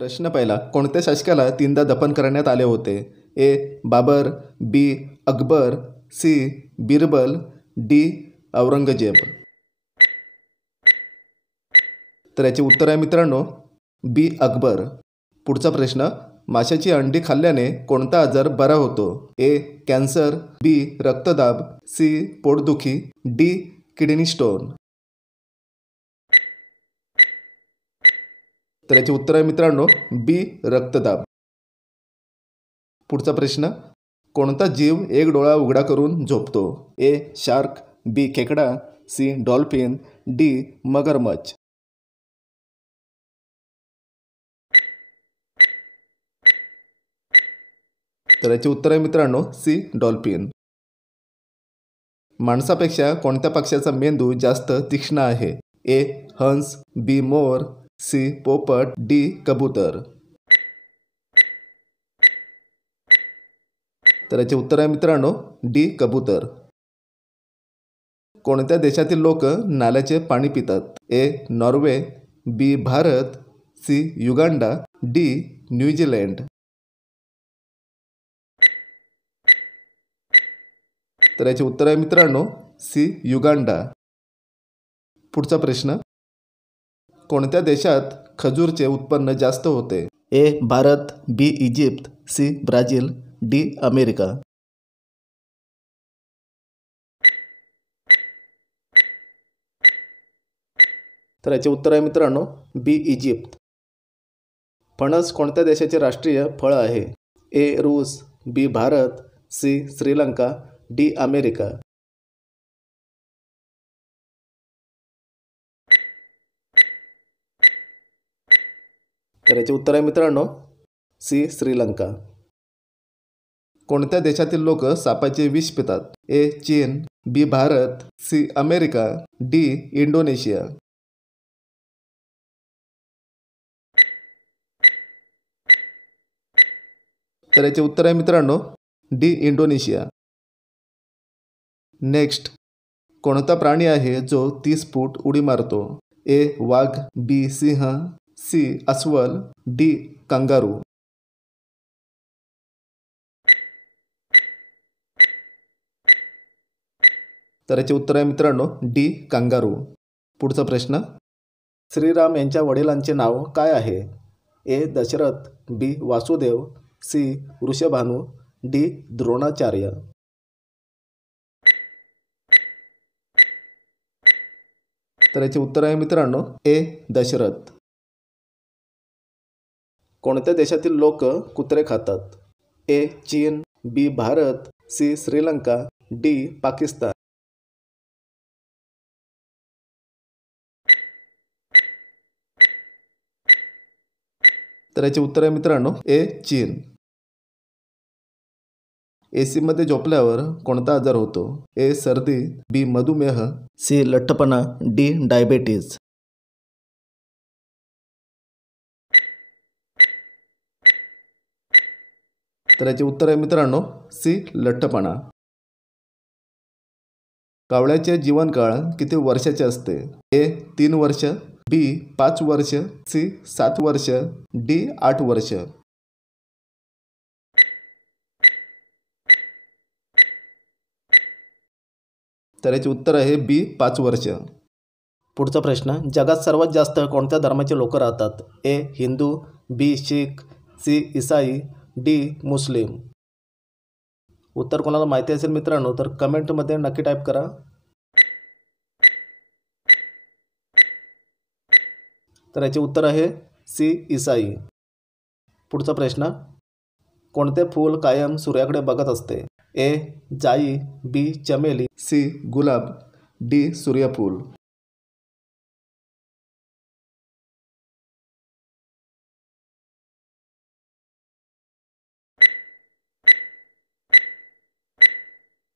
प्रश्न पहिला. कोणत्या शासकाला तीनदा दफन करण्यात आले होते? ए. बाबर, बी. अकबर, सी. बिरबल, डी. औरंगजेब. तर याचे उत्तर आहे मित्रांनो बी. अकबर. पुढचा प्रश्न. माशाची अंडी खाल्ल्याने कोणता आजार बरा होतो? ए. कॅन्सर, बी. रक्तदाब, सी. पोटदुखी, डी. Kidney stone. तर याचे उत्तर आहे मित्रांनो बी. रक्तदाब. पुढचा प्रश्न. कोणता जीव एक डोळा उघडा करून झोपतो? ए. शार्क, बी. खेकडा, सी. Dolphin, D. मगरमच्छ. तर याचे उत्तर आहे मित्रांनो सी. डॉल्फिन. माणसापेक्षा कोणत्या पक्ष्याचा मेंदू जास्त तीक्ष्ण आहे? ए. हंस, बी. मोर, सी. पोपट, डी. कबूतर. तर याचे उत्तर आहे मित्रांनो डी. कबूतर. कोणत्या देशातील लोक नाल्याचे पाणी पितात? A. Norway, B. Bharat, C. Uganda, D. New Zealand. तर याचे उत्तर आहे मित्रांनो सी. युगांडा. पुढचा प्रश्न. कोणत्या देशात खजूरचे उत्पन्न जास्त होते? A. Bharat, B. Egypt, C. Brazil, D. America. तर याचे उत्तर आहे मित्रांनो बी. इजिप्त. फणस कोणत्या देशाचे राष्ट्रीय फळ आहे? ए. रूस, B. Bharat, C. Sri Lanka, D. America. तर याचे उत्तर आहे मित्रांनो सी. श्रीलंका. कोणत्या देशातील लोक सापाचे विष पितात? ए. चीन, B. Bharat, C. America, D. Indonesia. तर याचे उत्तर आहे मित्रांनो डी. इंडोनेशिया. नेक्स्ट. कोणता प्राणी आहे जो 30 फूट उडी मारतो? ए. वाघ, बी. सिंह, सी. अस्वल, डी. कंगारू. तर याचे उत्तर आहे मित्रांनो डी. कंगारू. पुढचा प्रश्न. श्रीराम यांच्या वडिलांचे नाव काय आहे? ए. दशरथ, बी. वासुदेव, सी. वृषभानु, डी. द्रोणाचार्य. तर याचे उत्तर आहे मित्रांनो ए. दशरथ. कोणत्या देशातील लोक कुत्रे खातात? ए. चीन, B. Bharat, C. Sri Lanka, D. Pakistan. तर याचे उत्तर आहे मित्रांनो ए. चीन. एसी मध्ये झोपल्यावर कोणता आजार होतो? ए. सर्दी, बी. मधुमेह, सी. लठ्ठपणा, डी. डायबेटीज. तर याचे उत्तर आहे मित्रांनो सी. लठ्ठपणा. कावळ्याचे जीवनकाळ किती वर्षाचे असते? ए. 3 वर्ष, बी. 5 वर्ष, सी. 7 वर्ष, डी. 8 वर्ष. तर याचे उत्तर आहे बी. 5 वर्ष. पुढचा प्रश्न. जगात सर्वात जास्त कोणत्या धर्माचे लोक राहतात? ए. हिंदू, बी. शीख, सी. ईसाई, डी. मुस्लिम. उत्तर कोणाला माहिती असेल मित्रांनो तर कमेंटमध्ये नक्की टाईप करा. तर याचे उत्तर आहे सी. ईसाई. पुढचा प्रश्न. कोणते फूल कायम सूर्याकडे बघत असते? ए. जाई, बी. चमेली, सी. गुलाब, डी. सूर्यफूल.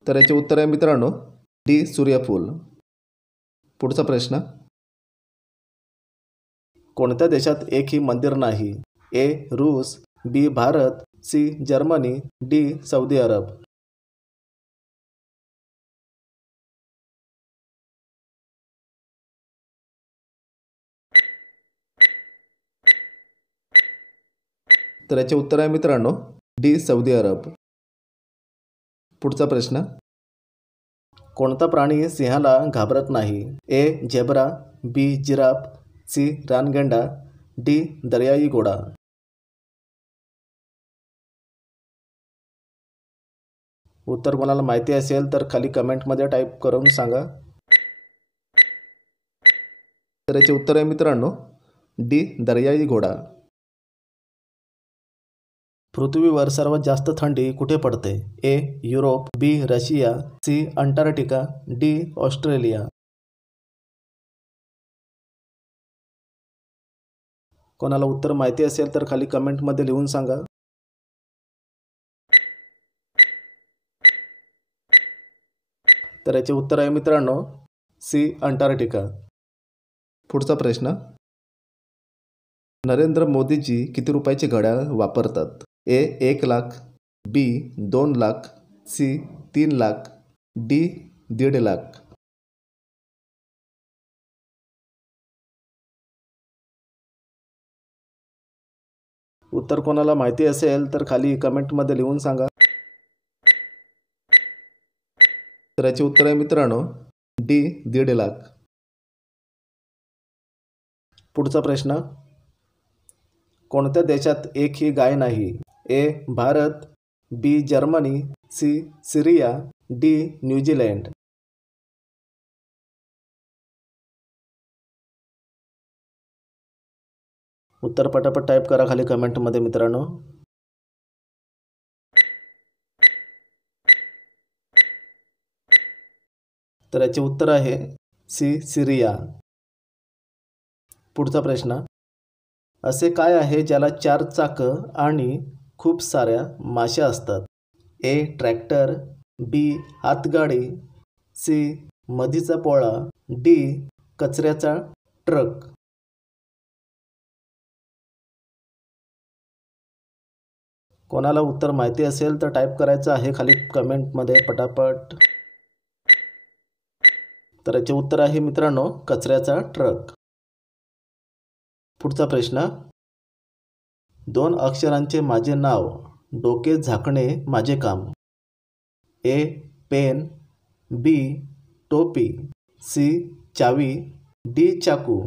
तर याचे उत्तर आहे मित्रांनो डी. सूर्यफूल. पुढचा प्रश्न. कोणत्या देशात एकही मंदिर नाही? ए. रूस, B. Bharat, C. Germany, D. Saudi Arab. तर याचे उत्तर आहे मित्रांनो डी सौदी अरब. पुढचा प्रश्न, कोणता प्राणी सिंहाला घाबरत नाही? ए झेब्रा, बी जिराफ, सी रानगेंडा, डी दर्याई घोडा. उत्तर कोणाला माहिती असेल तर खाली कमेंटमध्ये टाईप करून सांगा. तर याचे उत्तर आहे मित्रांनो डी दर्याई घोडा. पृथ्वीवर सर्वात जास्त थंडी कुठे पडते? A Europe, B Russia, C Antarctica, D Australia. कोणाला उत्तर माहिती असेल तर खाली कमेंटमध्ये लिहून सांगा. तर याचे उत्तर आहे मित्रांनो सी अंटार्क्टिका. पुढचा प्रश्न, नरेंद्र मोदीजी किती रुपयाचे घड्याळ वापरतात? ए 1 लाख, बी 2 लाख, सी 3 लाख, डी 1.5 लाख. उत्तर कोणाला माहिती असेल तर खाली कमेंटमध्ये लिहून सांगा. तर याचे उत्तर आहे मित्रांनो डी 1.5 लाख. पुढचा प्रश्न, कोणत्या देशात एकही गाय नाही? ए भारत, बी जर्मनी, सी सिरिया, डी न्यूझीलंड. उत्तर पटापट टाईप करा खाली कमेंटमध्ये मित्रांनो. तर याचे उत्तर आहे सी सिरिया. पुढचा प्रश्न, असे काय आहे ज्याला 4 चाकं आणि खूप साऱ्या माश्या असतात? ए ट्रॅक्टर, बी हातगाडी, सी मधीचा पोळा, डी कचऱ्याचा ट्रक. कोणाला उत्तर माहिती असेल तर टाईप करायचं आहे खाली कमेंटमध्ये पटापट. तर याचे उत्तर आहे मित्रांनो कचऱ्याचा ट्रक. पुढचा प्रश्न, 2 अक्षरांचे माझे नाव, डोके झाकणे माझे काम. ए पेन, बी टोपी, सी चावी, डी चाकू.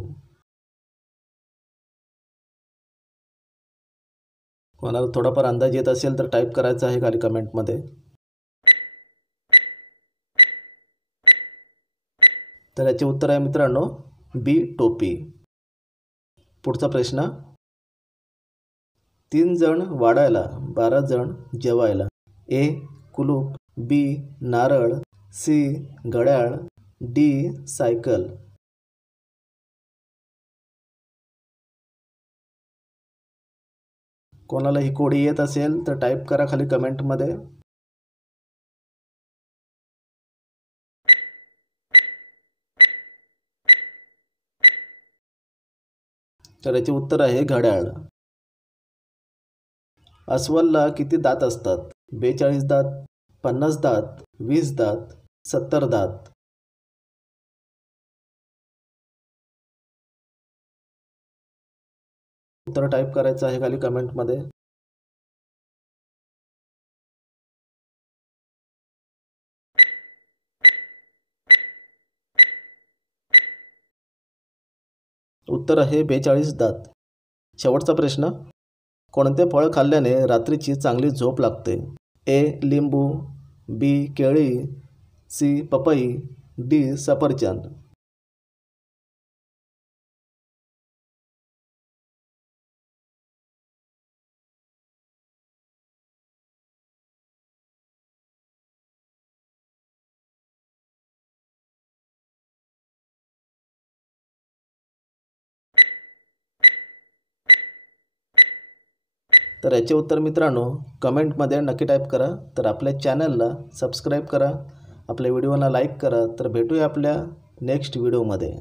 कोणाला थोडाफार अंदाज येत असेल तर टाईप करायचं आहे खाली कमेंटमध्ये. तर याचे उत्तर आहे मित्रांनो बी टोपी. पुढचा प्रश्न, 3 जण वाढायला 12 जण जेवायला. ए कुलूप, बी नारळ, सी घड्याळ, डी सायकल. कोणाला ही कोडी येत असेल तर टाईप करा खाली कमेंटमध्ये. तर याचे उत्तर आहे घड्याळ. अस्वलला किती दात असतात? 42 दात, 50 दात, 20 दात, 70 दात. उत्तर टाईप करायचं आहे खाली कमेंटमध्ये. उत्तर आहे 42 दात. शेवटचा प्रश्न, कोणते फळ खाल्ल्याने रात्रीची चांगली झोप लागते? ए लिंबू, बी केळी, सी पपई, डी सफरचंद. तर याचे उत्तर मित्रांनो कमेंटमध्ये नक्की टाईप करा. तर आपल्या चॅनलला सबस्क्राईब करा, आपल्या व्हिडिओला लाईक करा. तर भेटूया आपल्या नेक्स्ट व्हिडिओमध्ये.